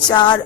4